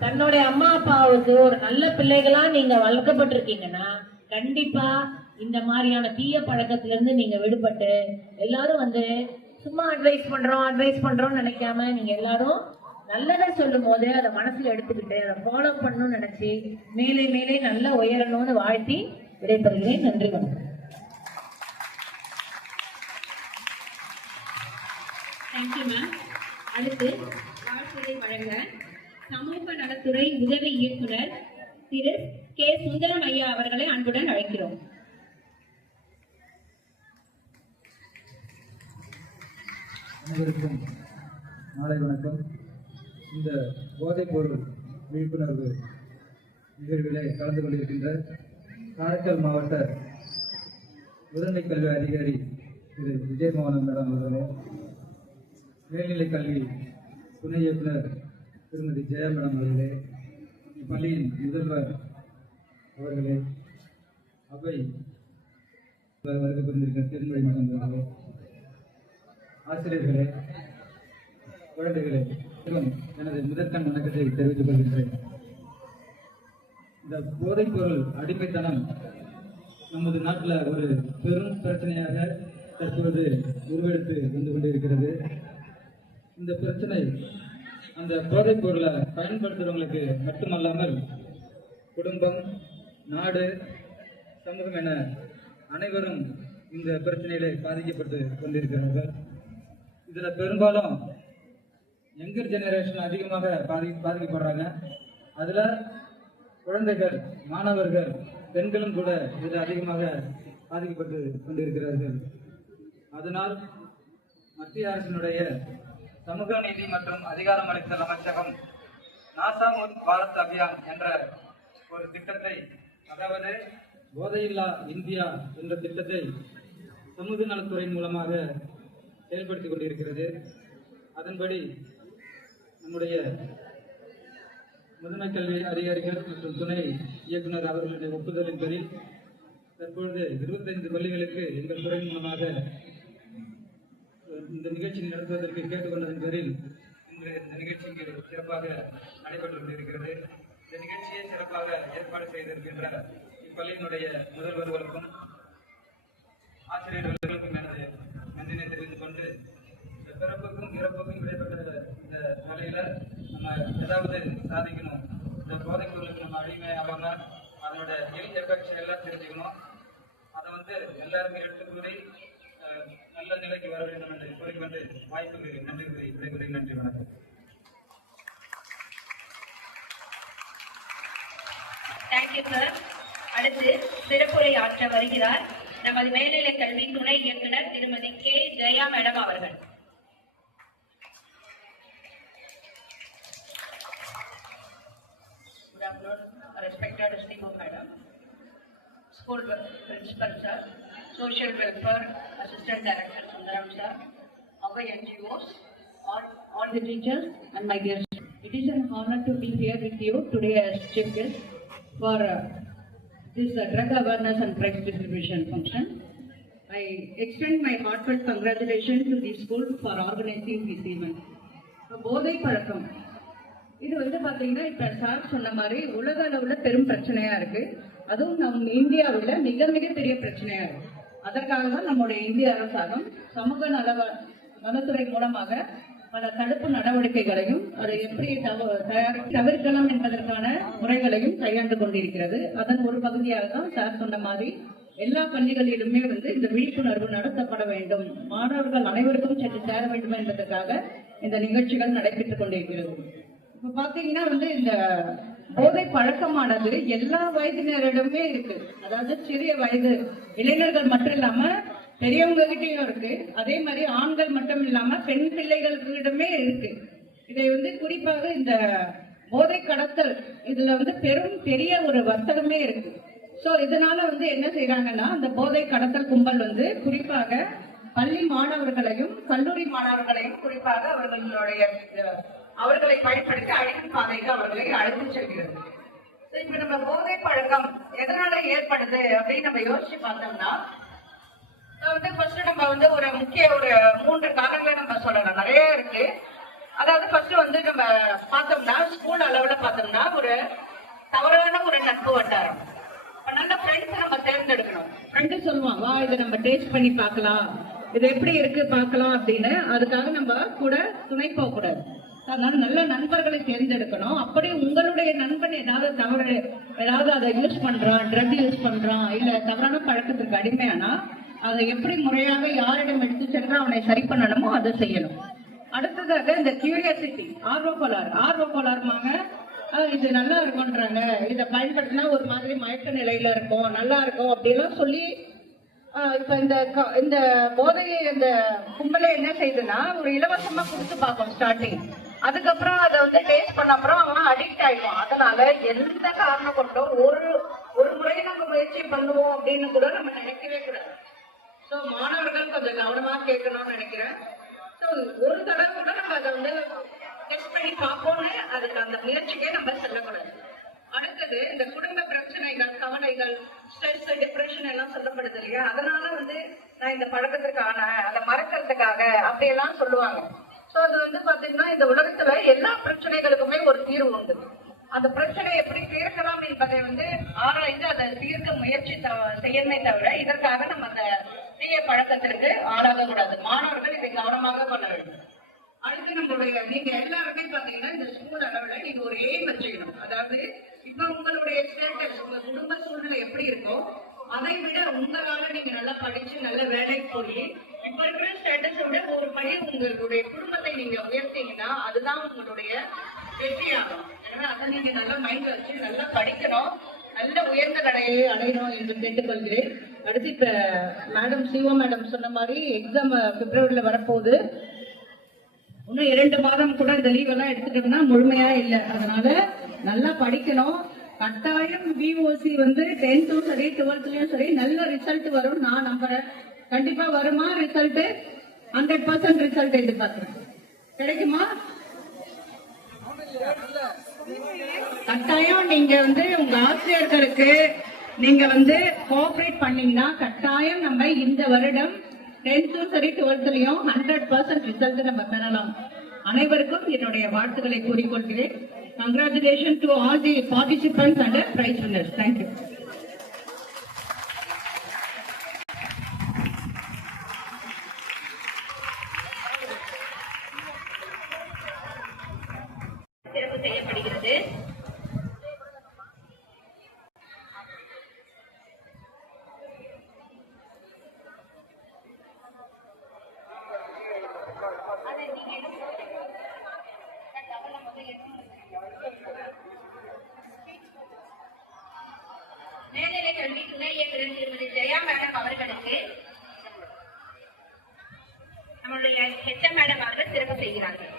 தன்னுடைய அம்மா அப்பாவுக்கு ஒரு நல்ல பிள்ளைகளா நீங்க வளர்க்கப்பட்டிருக்கீங்கன்னா கண்டிப்பா இந்த மாதிரியான தீய பழக்கத்துல இருந்து நீங்க விடுபட்டு எல்லாரும் வந்து சும்மா அட்வைஸ் பண்றோம் அட்வைஸ் பண்றோம் நினைக்காம நீங்க எல்லாரும் நல்லதை சொல்லும் போது அதை மனசுல எடுத்துக்கிட்டு அதை ஃபாலோ பண்ணணும்னு நினைச்சு மேலே மேலே நல்லா உயரணும்னு வாழ்த்தி விடைபெறுகிறேன். நன்றி வணக்கம். தேங்க்யூ மேம் அடுத்து வாழ்த்துறை வழங்க சமூக நலத்துறை உதவி இயக்குனர் திரு கே சுந்தரம் ஐயா அவர்களை அன்புடன் அழைக்கிறோம். அனைவருக்கும் மாலை வணக்கம். இந்த போதைப்பொருள் விழிப்புணர்வு நிகழ்விலே கலந்து கொண்டிருக்கின்ற காரைக்கால் மாவட்ட முதன்மை கல்வி அதிகாரி திரு விஜயமோகன் மேடம் அவர்களே மேல்நிலைக் கல்வி துணை இயக்குனர் திருமதி ஜெயா மேடம் அவர்களே இப்பள்ளியின் முதல்வர் அவர்களே அவை வருகை புரிந்திருக்கிற திருமொழி மேடம் அவர்களே ஆசிரியர்களே குழந்தைகளே மற்றும் எனது முதற்கண் வணக்கத்தை தெரிவித்துக் கொள்கின்றேன். இந்த போதைப்பொருள் அடிமைத்தனம் நமது நாட்டில் ஒரு பெரும் பிரச்சனையாக தற்போது உருவெடுத்து வந்து கொண்டிருக்கிறது. இந்த பிரச்சனை அந்த போதைப் பொருளை பயன்படுத்துறவங்களுக்கு மட்டுமல்லாமல் குடும்பம் நாடு சமூகம் என அனைவரும் இந்த பிரச்சனையிலே பாதிக்கப்பட்டு கொண்டிருக்கிறார்கள். இதில் பெரும்பாலும் யங்கர் ஜெனரேஷன் அதிகமாக பாதி பாதிக்கப்படுறாங்க. அதில் குழந்தைகள் மாணவர்கள் பெண்களும் கூட இதில் அதிகமாக பாதிக்கப்பட்டு கொண்டிருக்கிறார்கள். அதனால் மத்திய அரசினுடைய சமூக நீதி மற்றும் அதிகாரமளித்தல் அமைச்சகம் நாசாமுத் பாரத் அபியான் என்ற ஒரு திட்டத்தை அதாவது போதையில்லா இந்தியா என்ற திட்டத்தை சமூக நலத்துறை மூலமாக செயல்படுத்திக் கொண்டிருக்கிறது. அதன்படி நம்முடைய முதன்மை கல்வி அதிகாரிகள் மற்றும் துணை இயக்குனர் அவர்களுடைய ஒப்புதலின் பேரில் தற்பொழுது இருபத்தைந்து பள்ளிகளுக்கு எங்கள் துறை மூலமாக இந்த நிகழ்ச்சி நடத்துவதற்கு கேட்டுக்கொண்டதன் பேரில் இன்று இந்த நிகழ்ச்சி சிறப்பாக நடைபெற்று கொண்டிருக்கிறது இந்த நிகழ்ச்சியை சிறப்பாக ஏற்பாடு செய்திருக்கின்ற இப்பள்ளியினுடைய முதல்வர்களுக்கும் ஆசிரியர்களுக்கும் எனது நன்றினை தெரிவித்துக் கொண்டு இந்த பிறப்புக்கும் இறப்புக்கும் இடைப்பட்ட இந்த வேலையில நம்ம ஏதாவது சாதிக்கணும் இந்த போதைப்பொருளுக்கு நம்ம அடிமை ஆகாம அதனோட எல் எஃபெக்ட்ஸ் எல்லாம் தெரிஞ்சுக்கணும். அதை வந்து எல்லாருமே எடுத்து நல்ல நிலைக்கு வர வேண்டும் என்று வந்து வாய்ப்புக்கு நன்றி கூறி விடைபெறுகிறேன். நன்றி வணக்கம். தேங்க்யூ சார் அடுத்து சிறப்புரை ஆற்ற வருகிறார் நமது மேல்நிலை கல்வி துணை இயக்குனர் திருமதி கே. ஜெயா மேடம் அவர்கள். Good afternoon, respected Steve Madam, School Principal Sir, Social Welfare Assistant Director Sundaram Sir, our NGOs, all, all the teachers and my dear students. It is an honor to be here with you today as chief guest for uh, this uh, drug awareness and price distribution function. I extend my heartfelt congratulations to the school for organizing this event. போதை பழக்கம் இது வந்து பாத்தீங்கன்னா இப்ப sir சொன்ன மாதிரி உலக அளவுல பெரும் பிரச்சனையா இருக்கு அதுவும் நம் இந்தியாவுல மிக மிக பெரிய பிரச்சனையா இருக்கு அதற்காக தான் நம்முடைய இந்திய அரசாங்கம் சமூக நல நலத்துறை மூலமாக பல தடுப்பு நடவடிக்கைகளையும் அதை எப்படி தவ- தயாரி தவிர்க்கலாம் என்பதற்கான முறைகளையும் கையாண்டு கொண்டிருக்கிறது. அதன் ஒரு பகுதியாக தான் சார் சொன்ன மாதிரி எல்லா பள்ளிகளிலுமே வந்து இந்த விழிப்புணர்வு நடத்தப்பட வேண்டும். மாணவர்கள் அனைவருக்கும் சென்று சேர வேண்டும் என்பதற்காக இந்த நிகழ்ச்சிகள் நடைபெற்றுக் கொண்டிருக்கிறது. இப்ப பாத்தீங்கன்னா வந்து இந்த போதை பழக்கமானது எல்லா வயதினரிடமே இருக்கு. அதாவது சிறிய வயது இளைஞர்கள் மட்டும் இல்லாம பெரியவங்க கிட்டயும் இருக்கு. அதே மாதிரி ஆண்கள் மட்டும் இல்லாம பெண் பிள்ளைகளிடமே இருக்கு. இதை வந்து குறிப்பாக இந்த போதை கடத்தல் இதுல வந்து பெரும் பெரிய ஒரு வர்த்தகமே இருக்கு. சோ இதனால வந்து என்ன செய்யறாங்கன்னா அந்த போதை கடத்தல் கும்பல் வந்து குறிப்பாக பள்ளி மாணவர்களையும் கல்லூரி மாணவர்களையும் குறிப்பாக அவர்களுடைய அவர்களை பயன்படுத்தி அழகின் பாதைக்கு அவர்களை அழைத்து செல்கிறது. இப்ப நம்ம போதை பழக்கம் எதனால ஏற்படுது அப்படின்னு நம்ம யோசிச்சு பார்த்தோம்னா வந்து ஃபர்ஸ்ட் நம்ம வந்து ஒரு முக்கிய ஒரு மூன்று காரணங்களை நம்ம சொல்லலாம். நிறைய இருக்கு. அதாவது ஃபர்ஸ்ட் வந்து நம்ம பார்த்தோம்னா ஸ்கூல் அளவுல நட்பு வட்டாரம். நல்ல ஃப்ரெண்ட்ஸ் நம்ம தேர்ந்தெடுக்கணும். ஃப்ரெண்டு சொல்லுவான் வா இதை நம்ம டேஸ்ட் பண்ணி பார்க்கலாம். இது எப்படி இருக்கு? பார்க்கலாம் அப்படின்னு. அதுக்காக நம்ம கூட துணை போக கூடாது அதனால நல்ல நண்பர்களை தேர்ந்தெடுக்கணும். அப்படி உங்களுடைய நண்பன் ஏதாவது தவறு ஏதாவது அதை யூஸ் பண்றான் ட்ரக் யூஸ் பண்றான் இல்ல தவறான பழக்கத்திற்கு அடிமையானா அதை எப்படி முறையாக யாரிடம் எடுத்து சென்று அவனை சரி பண்ணணுமோ அதை செய்யணும். அடுத்ததாக இந்த கியூரியாசிட்டி ஆர்வ கோளாறு. ஆர்வ கோளாறுமாங்க இது நல்லா இருக்கும்ன்றாங்க. இதை பயன்படுத்தினா ஒரு மாதிரி மயக்க நிலையில இருக்கும் நல்லா இருக்கும் அப்படிலாம் சொல்லி இப்ப இந்த க- இந்த போதையை இந்த கும்பலே என்ன செய்யுதுன்னா ஒரு இலவசமா கொடுத்து பார்க்கும் ஸ்டார்டிங் அதுக்கப்புறம் அதை வந்து டேஸ்ட் பண்ண அப்புறம் அவன் அடிக்ட் ஆயிடுவான் அதனால எந்த காரணம் கொண்டும் ஒரு ஒரு முறை நம்ம முயற்சி பண்ணுவோம் அப்படின்னு கூட நம்ம நினைக்கவே கூடாது. ஸோ மாணவர்கள் கொஞ்சம் கவனமா கேட்கணும்னு நினைக்கிறேன். ஸோ ஒரு தடவை கூட நம்ம அதை வந்து டெஸ்ட் பண்ணி பார்ப்போம்னு அதுக்கு அந்த முயற்சிக்கே நம்ம செல்லக்கூடாது. அடுத்தது இந்த குடும்ப பிரச்சனைகள் கவலைகள் ஸ்ட்ரெஸ் டிப்ரெஷன் எல்லாம் சொல்லப்படுது இல்லையா? அதனால வந்து நான் இந்த பழக்கத்துக்கான அதை மறக்கிறதுக்காக அப்படியெல்லாம் சொல்லுவாங்க. சோ அது வந்து பாத்தீங்கன்னா இந்த உலகத்துல எல்லா பிரச்சனைகளுக்குமே ஒரு தீர்வு உண்டு. அந்த பிரச்சனை எப்படி தீர்க்கலாம் என்பதை வந்து ஆராய்ந்து அதை தீர்க்க முயற்சி தவ- செய்யணுமே தவிர இதற்காக நம்ம அந்த தீய பழக்கத்திற்கு ஆளாக கூடாது. மாணவர்கள் இதை கவனமாக கொள்ள வேண்டும். அடுத்து நம்மளுடைய நீங்க எல்லாருமே பாத்தீங்கன்னா இந்த ஸ்கூல் அளவுல நீங்க ஒரு எய்ம் வச்சுக்கணும். அதாவது இப்ப உங்களுடைய ஸ்டேட்டஸ் உங்க குடும்ப சூழ்நிலை எப்படி இருக்கோ அதை விட உங்களால நீங்க நல்லா படிச்சு நல்ல வேலைக்கு போய் இப்ப இருக்கிற ஸ்டேட்டஸை விட ஒரு படி உங்களுடைய குடும்பத்தை நீங்க உயர்த்தீங்கன்னா அதுதான் உங்களுடைய வெற்றியாகும். எனவே அதை நீங்க நல்லா மைண்ட் வச்சு நல்லா படிக்கணும். நல்ல உயர்ந்த கடையை அடையணும் என்று கேட்டுக்கொள்கிறேன். அடுத்து இப்ப மேடம் சிவா மேடம் சொன்ன மாதிரி எக்ஸாம் பிப்ரவரியில வரப்போகுது. இன்னும் இரண்டு மாதம் கூட இந்த லீவ் எல்லாம் எடுத்துட்டோம்னா முழுமையா இல்லை. அதனால நல்லா படிக்கணும். கட்டாயம் பிஓசி வந்து டென்த்தும் சரி டுவெல்த்லயும் சரி நல்ல ரிசல்ட் வரும். நான் நம்புறேன். கண்டிப்பா வருமா ரிசல்ட் ஹண்ட்ரட் பர்சன்ட் ரிசல்ட் எதிர்பார்க்கிறேன் கிடைக்குமா? கட்டாயம் நீங்க வந்து உங்க ஆசிரியர்களுக்கு நீங்க வந்து கோஆபரேட் பண்ணீங்கன்னா கட்டாயம் நம்ம இந்த வருடம் டென்த்தும் சரி டுவெல்த்லயும் ஹண்ட்ரட் பர்சன்ட் ரிசல்ட் நம்ம பெறலாம். அனைவருக்கும் என்னுடைய வாழ்த்துக்களை கூறிக்கொள்கிறேன். Congratulation to all the participants and prize winners thank you சிறப்பு செய்யப்படுகிறது மேல்நிலை கல்வி துணை திருமதி ஜெயா மேடம் அவர்களுக்கு நம்மளுடைய ஹெச்எம் மேடம் அவர்கள் சிறப்பு செய்கிறார்கள்.